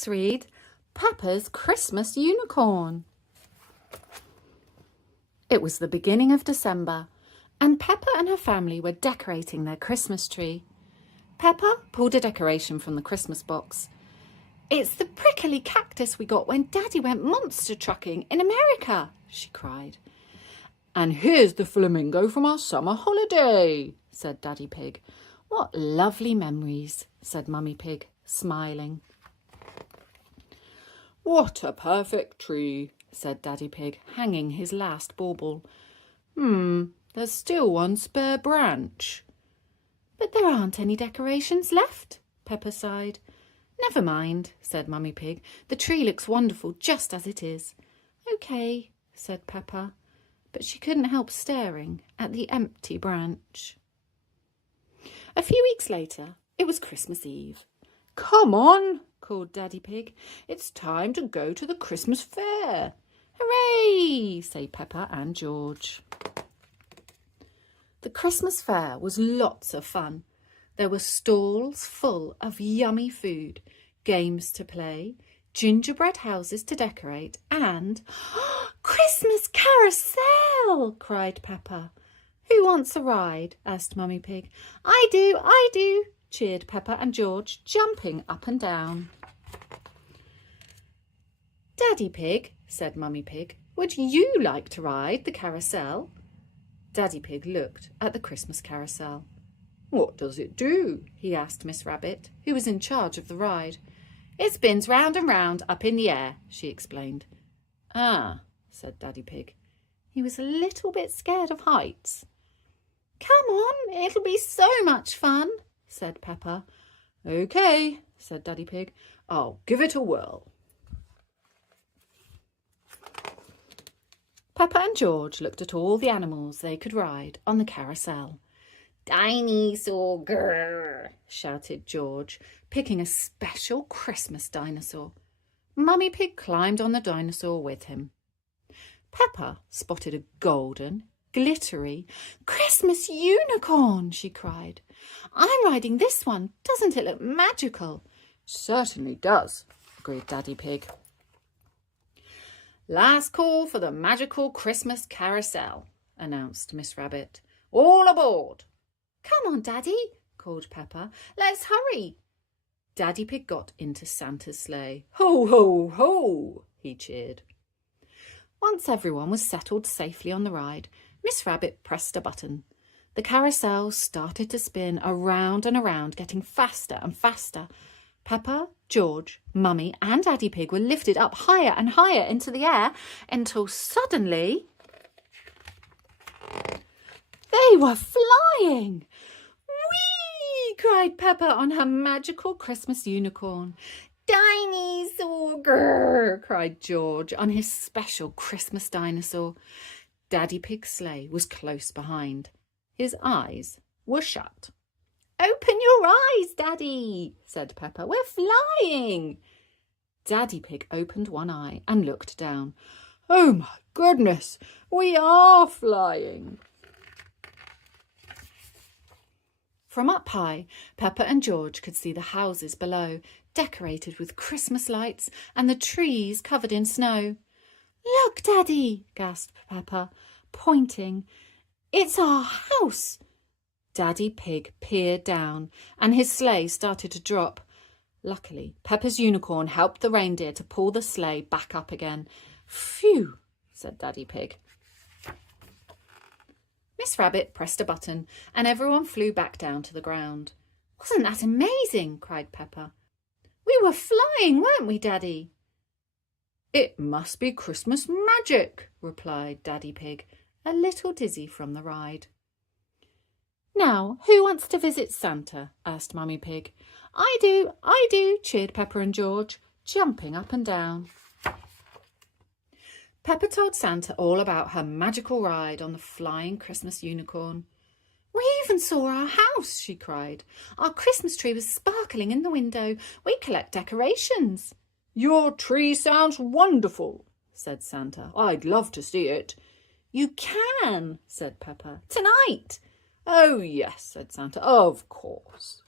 let's read Peppa's Christmas Unicorn. It was the beginning of December, and Peppa and her family were decorating their Christmas tree. Peppa pulled a decoration from the Christmas box. "It's the prickly cactus we got when Daddy went monster trucking in America," she cried. "And here's the flamingo from our summer holiday," said Daddy Pig. "What lovely memories," said Mummy Pig, smiling. "What a perfect tree," said Daddy Pig, hanging his last bauble. There's still one spare branch." "But there aren't any decorations left," Peppa sighed. "Never mind," said Mummy Pig. "The tree looks wonderful just as it is." "OK," said Peppa, but she couldn't help staring at the empty branch. A few weeks later, it was Christmas Eve. "Come on," called Daddy Pig. "it's time to go to the Christmas fair." "Hooray!" say Peppa and George. The Christmas fair was lots of fun. There were stalls full of yummy food, games to play, gingerbread houses to decorate, and "Christmas carousel!" cried Peppa. "Who wants a ride?" asked Mummy Pig. "I do," cheered Peppa and George, jumping up and down. "Daddy Pig," said Mummy Pig, "would you like to ride the carousel?" Daddy Pig looked at the Christmas carousel. "What does it do?" he asked Miss Rabbit, who was in charge of the ride. "It spins round and round up in the air," she explained. "Ah," said Daddy Pig. He was a little bit scared of heights. "Come on, it'll be so much fun," said Peppa. "OK," said Daddy Pig. "I'll give it a whirl." Peppa and George looked at all the animals they could ride on the carousel. "Dinosaur, grrr!" shouted George, picking a special Christmas dinosaur. Mummy Pig climbed on the dinosaur with him. Peppa spotted a golden, glittery Christmas unicorn, she cried. "I'm riding this one. Doesn't it look magical?" "Certainly does," agreed Daddy Pig. "Last call for the magical Christmas carousel," announced Miss Rabbit. "All aboard!" "Come on, Daddy," called Peppa. "Let's hurry." Daddy Pig got into Santa's sleigh. "Ho, ho, ho!" he cheered. Once everyone was settled safely on the ride, Miss Rabbit pressed a button. The carousel started to spin around and around, getting faster and faster. Peppa, George, Mummy and Daddy Pig were lifted up higher and higher into the air until suddenly they were flying. "Whee!" cried Peppa on her magical Christmas unicorn. "Dinosaur, grrr!" cried George on his special Christmas dinosaur. Daddy Pig's sleigh was close behind. His eyes were shut. "Open your eyes, Daddy," said Peppa. "We're flying." Daddy Pig opened one eye and looked down. "Oh my goodness, we are flying." From up high, Peppa and George could see the houses below, decorated with Christmas lights and the trees covered in snow. "Look, Daddy," gasped Peppa, pointing. "It's our house." Daddy Pig peered down and his sleigh started to drop. Luckily, Peppa's unicorn helped the reindeer to pull the sleigh back up again. "Phew," said Daddy Pig. Miss Rabbit pressed a button and everyone flew back down to the ground. "Wasn't that amazing?" cried Peppa. "We were flying, weren't we, Daddy?" "It must be Christmas magic," replied Daddy Pig, a little dizzy from the ride. "Now, who wants to visit Santa?" asked Mummy Pig. I do, cheered Peppa and George, jumping up and down. Peppa told Santa all about her magical ride on the flying Christmas unicorn. "We even saw our house," she cried. "Our Christmas tree was sparkling in the window. We collect decorations." "Your tree sounds wonderful," said Santa. "I'd love to see it." "You can," said Peppa. "Tonight." "Oh yes," said Santa. "Of course."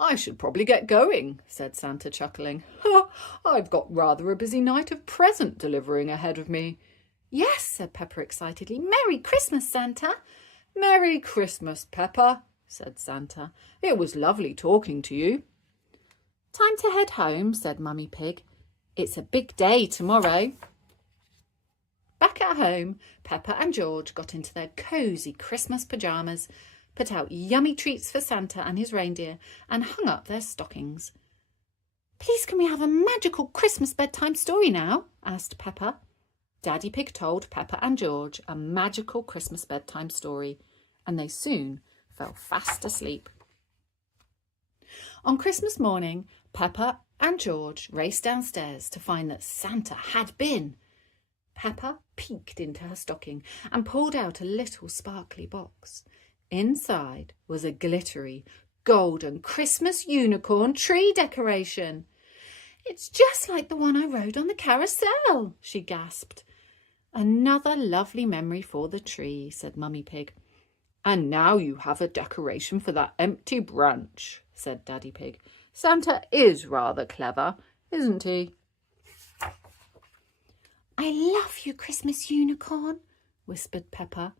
I should probably get going, said Santa, chuckling. I've got rather a busy night of present delivering ahead of me. Yes, said Peppa excitedly. Merry Christmas, Santa. Merry Christmas, Peppa, said Santa. It was lovely talking to you. Time to head home, said Mummy Pig. It's a big day tomorrow. Back at home, Peppa and George got into their cosy Christmas pyjamas, put out yummy treats for Santa and his reindeer, and hung up their stockings. Please, can we have a magical Christmas bedtime story now? Asked Peppa. Daddy Pig told Peppa and George a magical Christmas bedtime story, and they soon fell fast asleep. On Christmas morning, Peppa and George raced downstairs to find that Santa had been. Peppa peeked into her stocking and pulled out a little sparkly box. Inside was a glittery, golden Christmas unicorn tree decoration. It's just like the one I rode on the carousel, she gasped. Another lovely memory for the tree, said Mummy Pig. And now you have a decoration for that empty branch, said Daddy Pig. Santa is rather clever, isn't he? I love you, Christmas unicorn, whispered Peppa.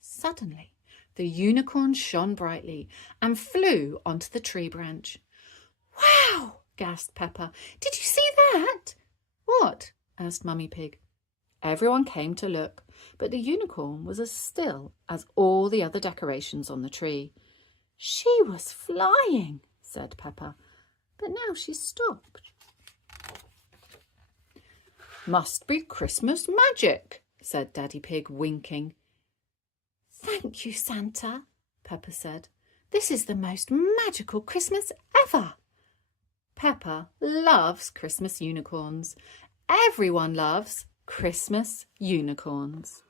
Suddenly, the unicorn shone brightly and flew onto the tree branch. Wow, gasped Peppa. Did you see that? What? Asked Mummy Pig. Everyone came to look, but the unicorn was as still as all the other decorations on the tree. She was flying, said Peppa, but now she stopped. Must be Christmas magic, said Daddy Pig, winking. Thank you, Santa, Peppa said. This is the most magical Christmas ever. Peppa loves Christmas unicorns. Everyone loves Christmas unicorns.